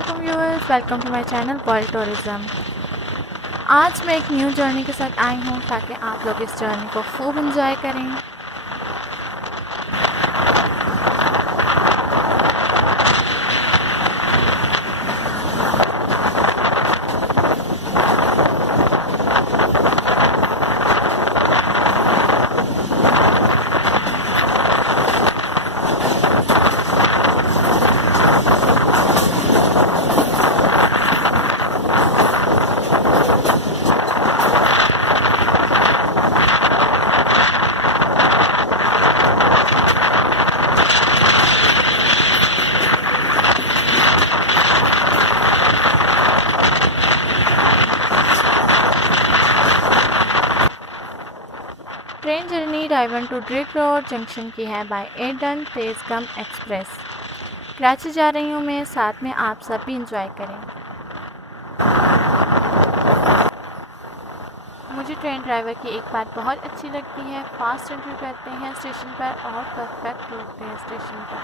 अस्सलामुअलैकुम viewers, welcome to my channel world tourism. आज मैं एक न्यू जर्नी के साथ आई हूँ ताकि आप लोग इस जर्नी को खूब इंजॉय करें। ट्रेन जर्नी डाइवन टू ड्रिक रोड जंक्शन की है बाय एडन तेज़गम एक्सप्रेस। कराची जा रही हूँ मैं, साथ में आप सब भी इंजॉय करें। मुझे ट्रेन ड्राइवर की एक बात बहुत अच्छी लगती है, फास्ट एंट्री करते हैं स्टेशन पर और परफेक्ट रुकते हैं स्टेशन पर।